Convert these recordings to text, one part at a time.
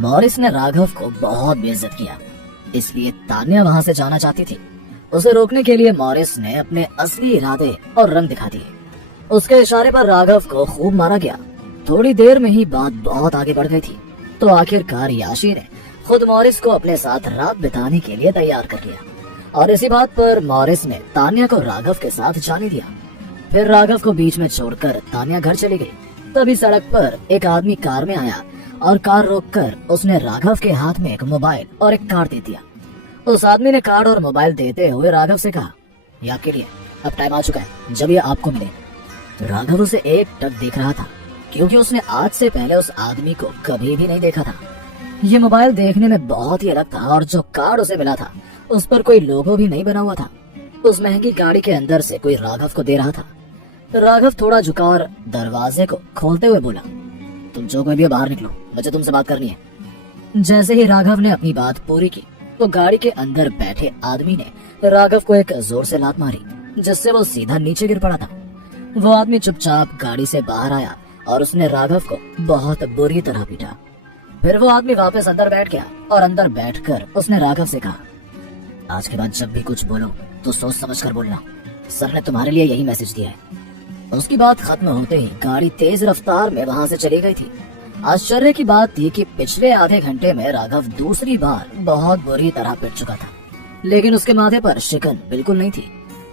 Morris ने राघव को बहुत बेइज्जत किया, इसलिए तान्या वहां से जाना चाहती थी। उसे रोकने के लिए मॉरिस ने अपने असली इरादे और रंग दिखा दिए। उसके इशारे पर राघव को खूब मारा गया। थोड़ी देर में ही बात बहुत आगे बढ़ गई थी, तो आखिरकार याशी ने खुद मॉरिस को अपने साथ रात बिताने के लिए तैयार कर लिया, और इसी बात पर मॉरिस ने तान्या को राघव के साथ जाने दिया। फिर राघव को बीच में छोड़कर तान्या घर चली गई। तभी सड़क पर एक आदमी कार में आया और कार रोककर उसने राघव के हाथ में एक मोबाइल और एक कार्ड दे दिया। उस आदमी ने कार्ड और मोबाइल देते हुए राघव से कहा, ये आपके लिए, अब टाइम आ चुका है जब ये आपको मिले। राघव उसे एक टक देख रहा था, क्योंकि उसने आज से पहले उस आदमी को कभी भी नहीं देखा था। ये मोबाइल देखने में बहुत ही अलग था, और जो कार्ड उसे मिला था उस पर कोई लोगो भी नहीं बना हुआ था। उस महंगी गाड़ी के अंदर से कोई राघव को दे रहा था। राघव थोड़ा झुका और दरवाजे को खोलते हुए बोला, तुम जो कोई भी बाहर निकलो, मुझे तुमसे बात करनी है। जैसे ही राघव ने अपनी बात पूरी की, तो गाड़ी के अंदर बैठे आदमी ने राघव को एक जोर से लात मारी, जिससे वो सीधा नीचे गिर पड़ा था। वो आदमी चुपचाप गाड़ी से बाहर आया और उसने राघव को बहुत बुरी तरह पीटा। फिर वो आदमी वापस अंदर बैठ गया, और अंदर बैठकर उसने राघव से कहा, आज के बाद जब भी कुछ बोलो तो सोच समझ कर बोलना, सर ने तुम्हारे लिए यही मैसेज दिया है। उसकी बात खत्म होते ही गाड़ी तेज रफ्तार में वहां से चली गई थी। आश्चर्य की बात थी कि पिछले आधे घंटे में राघव दूसरी बार बहुत बुरी तरह पिट चुका था, लेकिन उसके माथे पर शिकन बिल्कुल नहीं थी,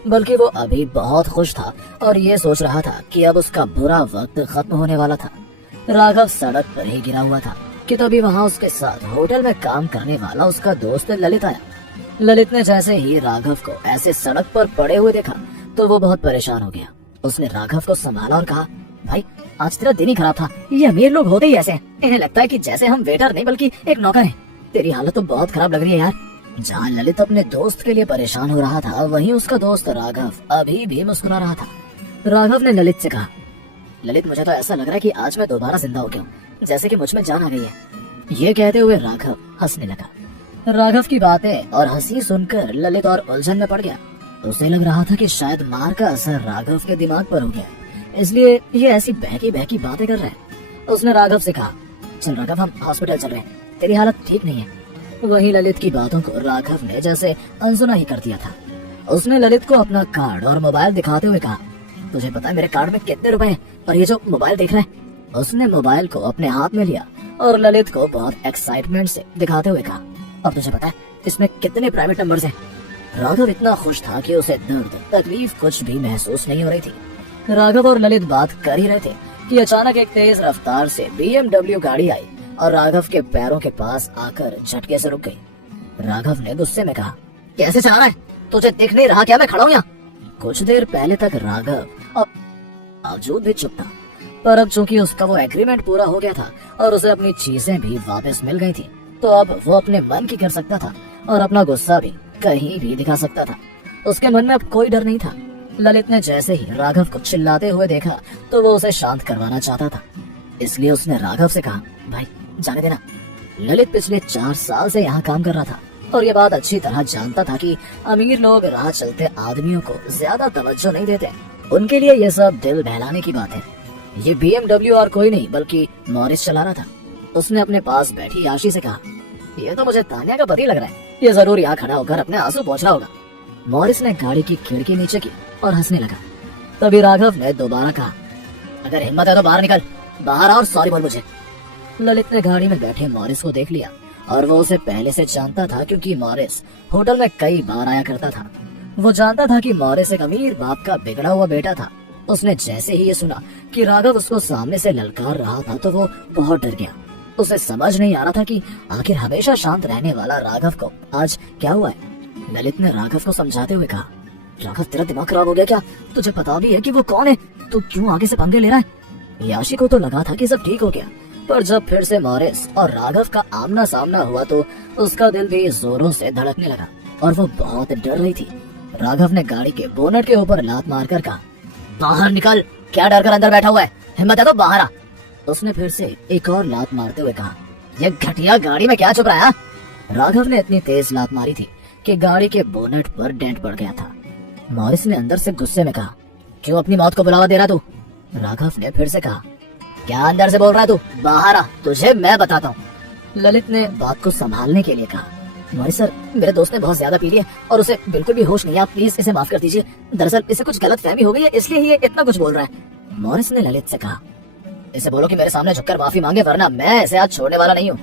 बल्कि वो अभी बहुत खुश था और ये सोच रहा था कि अब उसका बुरा वक्त खत्म होने वाला था। राघव सड़क पर ही गिरा हुआ था कि तभी वहाँ उसके साथ होटल में काम करने वाला उसका दोस्त ललित आया। ललित ने जैसे ही राघव को ऐसे सड़क पर पड़े हुए देखा तो वो बहुत परेशान हो गया। उसने राघव को संभाला और कहा, भाई आज तेरा दिन ही खराब था। ये अमीर लोग होते ही ऐसे हैं, इन्हें लगता है कि जैसे हम वेटर नहीं बल्कि एक नौकर हैं। तेरी हालत तो बहुत खराब लग रही है यार। जहाँ ललित अपने दोस्त के लिए परेशान हो रहा था, वहीं उसका दोस्त राघव अभी भी मुस्कुरा रहा था। राघव ने ललित से कहा, ललित मुझे तो ऐसा लग रहा है कि आज मैं दोबारा जिंदा हो गया हूँ, जैसे कि मुझ में जान आ गई है। ये कहते हुए राघव हंसने लगा। राघव की बातें और हंसी सुनकर ललित और उलझन में पड़ गया। उसे लग रहा था कि शायद मार का असर राघव के दिमाग पर हो गया, इसलिए ये ऐसी बहकी बहकी बातें कर रहा है। उसने राघव से कहा, चल राघव हम हॉस्पिटल चल रहे हैं, तेरी हालत ठीक नहीं है। वही ललित की बातों को राघव ने जैसे अनसुना ही कर दिया था। उसने ललित को अपना कार्ड और मोबाइल दिखाते हुए कहा, तुझे पता है मेरे कार्ड में कितने रुपए हैं और ये जो मोबाइल देख रहा है। उसने मोबाइल को अपने हाथ में लिया और ललित को बहुत एक्साइटमेंट से दिखाते हुए कहा, और तुझे पता है इसमें कितने प्राइवेट नंबर्स हैं। राघव इतना खुश था कि उसे दर्द तकलीफ कुछ भी महसूस नहीं हो रही थी। राघव और ललित बात कर ही रहे थे कि अचानक एक तेज रफ्तार से BMW गाड़ी आई और राघव के पैरों के पास आकर झटके से रुक गई। राघव ने गुस्से में कहा, कैसे चला रहा है, तुझे दिख नहीं रहा क्या मैं खड़ा हूँ यहाँ। कुछ देर पहले तक राघव बावजूद भी चुप था, पर अब चूंकि उसका वो एग्रीमेंट पूरा हो गया था और उसे अपनी चीजें भी वापस मिल गई थी, तो अब वो अपने मन की कर सकता था और अपना गुस्सा भी कहीं भी दिखा सकता था। उसके मन में अब कोई डर नहीं था। ललित ने जैसे ही राघव को चिल्लाते हुए देखा तो वो उसे शांत करवाना चाहता था, इसलिए उसने राघव से कहा, भाई जाने देना। ललित पिछले 4 साल से यहाँ काम कर रहा था और ये बात अच्छी तरह जानता था कि अमीर लोग राह चलते आदमियों को ज्यादा तवज्जो नहीं देते। उनके लिए ये सब दिल बहलाने की बात है। ये BMW और कोई नहीं बल्कि मॉरिस चला रहा था। उसने अपने पास बैठी याशी से कहा, ये तो मुझे तान्या का पति लग रहा है, ये जरूर यहाँ खड़ा होकर अपने आंसू पोंछ रहा होगा। मॉरिस ने गाड़ी की खिड़की नीचे की और हंसने लगा। तभी राघव ने दोबारा कहा, अगर हिम्मत है तो बाहर निकल, बाहर और सॉरी बोल मुझे। ललित ने गाड़ी में बैठे मॉरिस को देख लिया और वो उसे पहले से जानता था, क्योंकि मॉरिस होटल में कई बार आया करता था। वो जानता था कि मॉरिस एक अमीर बाप का बिगड़ा हुआ बेटा था। उसने जैसे ही ये सुना कि राघव उसको सामने से ललकार रहा था तो वो बहुत डर गया। उसे समझ नहीं आ रहा था कि आखिर हमेशा शांत रहने वाला राघव को आज क्या हुआ है। ललित ने राघव को समझाते हुए कहा, राघव तेरा दिमाग खराब हो गया क्या? तुझे पता भी है कि वो कौन है, तू क्यों आगे से पंगे ले रहा है? याशी को तो लगा था कि सब ठीक हो गया, पर जब फिर से मॉरिस और राघव का आमना सामना हुआ तो उसका दिल भी जोरों से धड़कने लगा और वो बहुत डर रही थी। राघव ने गाड़ी के बोनट के ऊपर लात मारकर कहा, बाहर निकल, क्या डर कर अंदर बैठा हुआ है, हिम्मत है तो बाहर आ। उसने फिर से एक और लात मारते हुए कहा, ये घटिया गाड़ी में क्या छुप रहा है? राघव ने इतनी तेज लात मारी थी कि गाड़ी के बोनट पर डेंट पड़ गया था। मॉरिस ने अंदर से गुस्से में कहा, क्यों अपनी मौत को बुलावा दे रहा तू? राघव ने फिर से कहा, क्या अंदर से बोल रहा है तू? बाहर आ, तुझे मैं बताता हूँ। ललित ने बात को संभालने के लिए कहा, मॉरिस सर, मेरे दोस्त ने बहुत ज्यादा पी लिया और उसे बिल्कुल भी होश नहीं है, आप प्लीज इसे माफ कर दीजिए। दरअसल इसे कुछ गलत फहमी हो गई है, इसलिए ये इतना कुछ बोल रहा है। मॉरिस ने ललित से कहा, इसे बोलो कि मेरे सामने झुककर माफी मांगे, वरना मैं इसे आज छोड़ने वाला नहीं हूँ।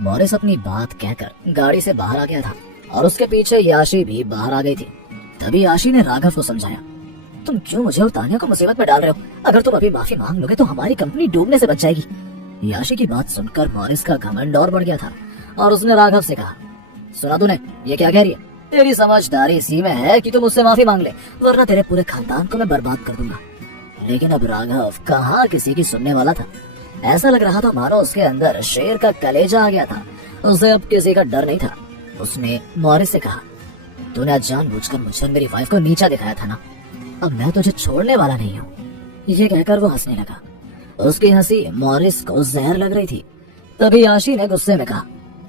मॉरिस अपनी बात कहकर गाड़ी से बाहर आ गया था और उसके पीछे याशी भी बाहर आ गई थी। तभी याशी ने राघव को समझाया, तुम क्यों मुझे और तानिया को मुसीबत में डाल रहे हो? अगर तुम अभी माफी मांग लोगे तो हमारी कंपनी डूबने से बच जाएगी। याशी की बात सुनकर मॉरिस का घमंड और बढ़ गया था और उसने राघव से कहा, सुना तूने ये क्या कह रही है? तेरी समझदारी इसी में है कि तुम मुझसे माफी मांग ले, वरना तेरे पूरे खानदान को मैं बर्बाद कर दूंगा। लेकिन अब राघव कहाँ किसी की सुनने वाला था। ऐसा लग रहा था मानो उसके अंदर शेर का कलेजा आ गया था। उसे अब किसी का डर नहीं था। उसने मॉरिस से कहा, तूने आज जानबूझकर मुझे और मेरी वाइफ को नीचा दिखाया था ना, अब मैं तुझे छोड़ने वाला नहीं हूँ। ये कहकर वो हंसने लगा। उसकी हंसी मॉरिस को जहर लग रही थी। तभी याशी ने गुस्से में कहा,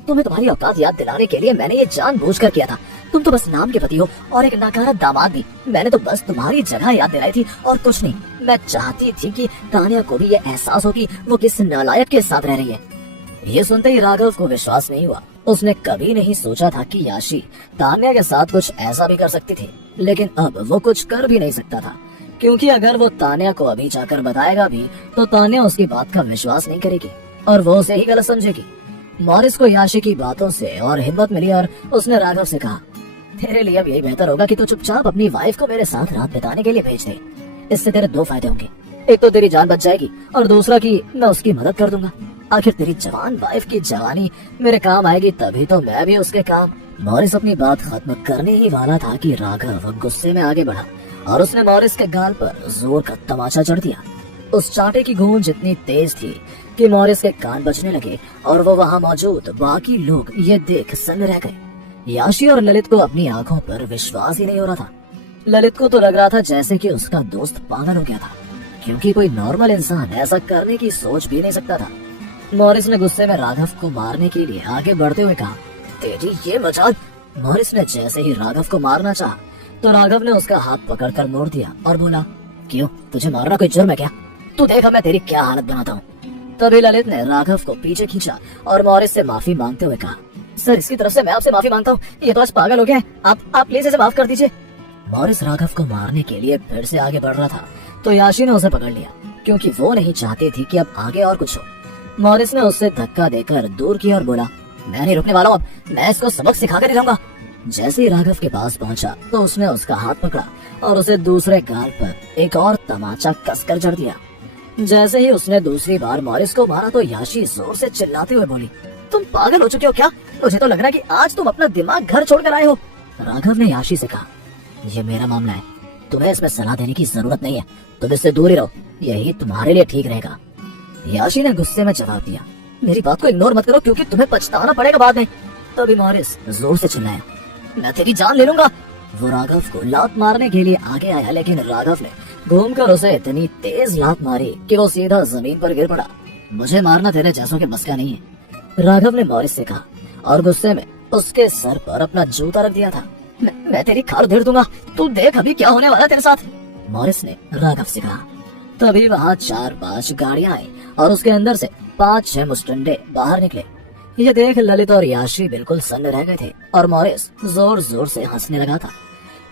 तुम्हें तुम्हारी औकात याद दिलाने के लिए मैंने ये जानबूझकर किया था। तुम तो बस नाम के पति हो और एक नाकारा दामाद भी। मैंने तो बस तुम्हारी जगह याद दिलाई थी और कुछ नहीं। मैं चाहती थी कि तानिया को भी ये एहसास हो कि वो किस नालायक के साथ रह रही है। ये सुनते ही राघव को विश्वास नहीं हुआ। उसने कभी नहीं सोचा था कि याशी तानिया के साथ कुछ ऐसा भी कर सकती थी। लेकिन अब वो कुछ कर भी नहीं सकता था, क्योंकि अगर वो तानिया को अभी जाकर बताएगा भी तो तानिया उसकी बात का विश्वास नहीं करेगी और वो उसे ही गलत समझेगी। मॉरिस को याशी की बातों से और हिम्मत मिली और उसने राघव से कहा, तेरे लिए अब यही बेहतर होगा कि तू चुपचाप अपनी वाइफ को मेरे साथ रात बिताने के लिए भेज दे। इससे तेरे दो फायदे होंगे, एक तो तेरी जान बच जाएगी और दूसरा कि मैं उसकी मदद कर दूंगा। आखिर तेरी जवान वाइफ की जवानी मेरे काम आएगी, तभी तो मैं भी उसके काम। मॉरिस अपनी बात खत्म करने ही वाला था कि राघव गुस्से में आगे बढ़ा और उसने मॉरिस के गाल पर जोर का तमाचा जड़ दिया। उस चांटे की गूंज इतनी तेज थी कि मॉरिस के कान बजने लगे और वो वहाँ मौजूद बाकी लोग ये देख सन्न रह गए। याशी और ललित को अपनी आंखों पर विश्वास ही नहीं हो रहा था। ललित को तो लग रहा था जैसे कि उसका दोस्त पागल हो गया था, क्योंकि कोई नॉर्मल इंसान ऐसा करने की सोच भी नहीं सकता था। मॉरिस ने गुस्से में राघव को मारने के लिए आगे बढ़ते हुए कहा, तेरी ये मजाल। मॉरिस ने जैसे ही राघव को मारना चाहा तो राघव ने उसका हाथ पकड़कर मोड़ दिया और बोला, क्यों, तुझे मारना कोई जुर्म है क्या? तू देखा मैं तेरी क्या हालत बनाता हूँ। तभी ललित ने राघव को पीछे खींचा और मॉरिस से माफी मांगते हुए कहा, सर, इसकी तरफ से मैं आपसे माफी मांगता हूँ। ये तो आज पागल हो गया है। आप प्लीज इसे माफ कर दीजिए। मॉरिस राघव को मारने के लिए फिर से आगे बढ़ रहा था तो याशी ने उसे पकड़ लिया, क्योंकि वो नहीं चाहती थी कि अब आगे और कुछ हो। मॉरिस ने उससे धक्का देकर दूर किया और बोला, मैं नहीं रुकने वाला हूँ, अब मैं इसको सबक सिखा कर ही रहूंगा। जैसे ही राघव के पास पहुंचा तो उसने उसका हाथ पकड़ा और उसे दूसरे गाल पर एक और तमाचा कसकर जड़ दिया। जैसे ही उसने दूसरी बार मॉरिस को मारा तो याशी जोर से चिल्लाते हुए बोली, तुम पागल हो चुके हो क्या? मुझे तो लग रहा है कि आज तुम अपना दिमाग घर छोड़कर आए हो। राघव ने याशी से कहा, ये मेरा मामला है, तुम्हें इसमें सलाह देने की जरूरत नहीं है, तुम इससे दूर ही रहो, यही तुम्हारे लिए ठीक रहेगा। याशी ने गुस्से में जवाब दिया, मेरी बात को इग्नोर मत करो, क्योंकि तुम्हें पछताना पड़ेगा बाद में। तभी मॉरिस जोर से चिल्लाया, मैं तेरी जान ले लूंगा। वो राघव को लात मारने के लिए आगे आया, लेकिन राघव ने घूमकर उसे इतनी तेज लात मारी कि वो सीधा जमीन पर गिर पड़ा। मुझे मारना तेरे जैसों के बस का नहीं है, राघव ने मॉरिस से कहा और गुस्से में उसके सर पर अपना जूता रख दिया था। मैं तेरी खाल उधेड़ दूंगा, तू देख अभी क्या होने वाला तेरे साथ, मॉरिस ने राघव से कहा। तभी वहाँ 4-5 गाड़ियां आई और उसके अंदर से 5-6 मुस्टंडे बाहर निकले। ये देख ललित और याशी बिल्कुल सन्न रह गए थे और मॉरिस जोर जोर से हंसने लगा था।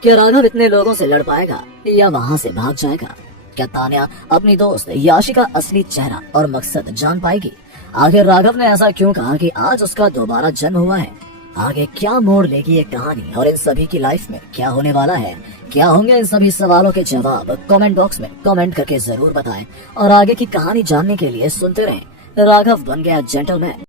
क्या राघव इतने लोगों से लड़ पाएगा या वहाँ से भाग जाएगा? क्या तान्या अपनी दोस्त याशी का असली चेहरा और मकसद जान पाएगी? आखिर राघव ने ऐसा क्यों कहा कि आज उसका दोबारा जन्म हुआ है? आगे क्या मोड़ लेगी ये कहानी और इन सभी की लाइफ में क्या होने वाला है? क्या होंगे इन सभी सवालों के जवाब? कमेंट बॉक्स में कमेंट करके जरूर बताएं और आगे की कहानी जानने के लिए सुनते रहें। राघव बन गया जेंटलमैन।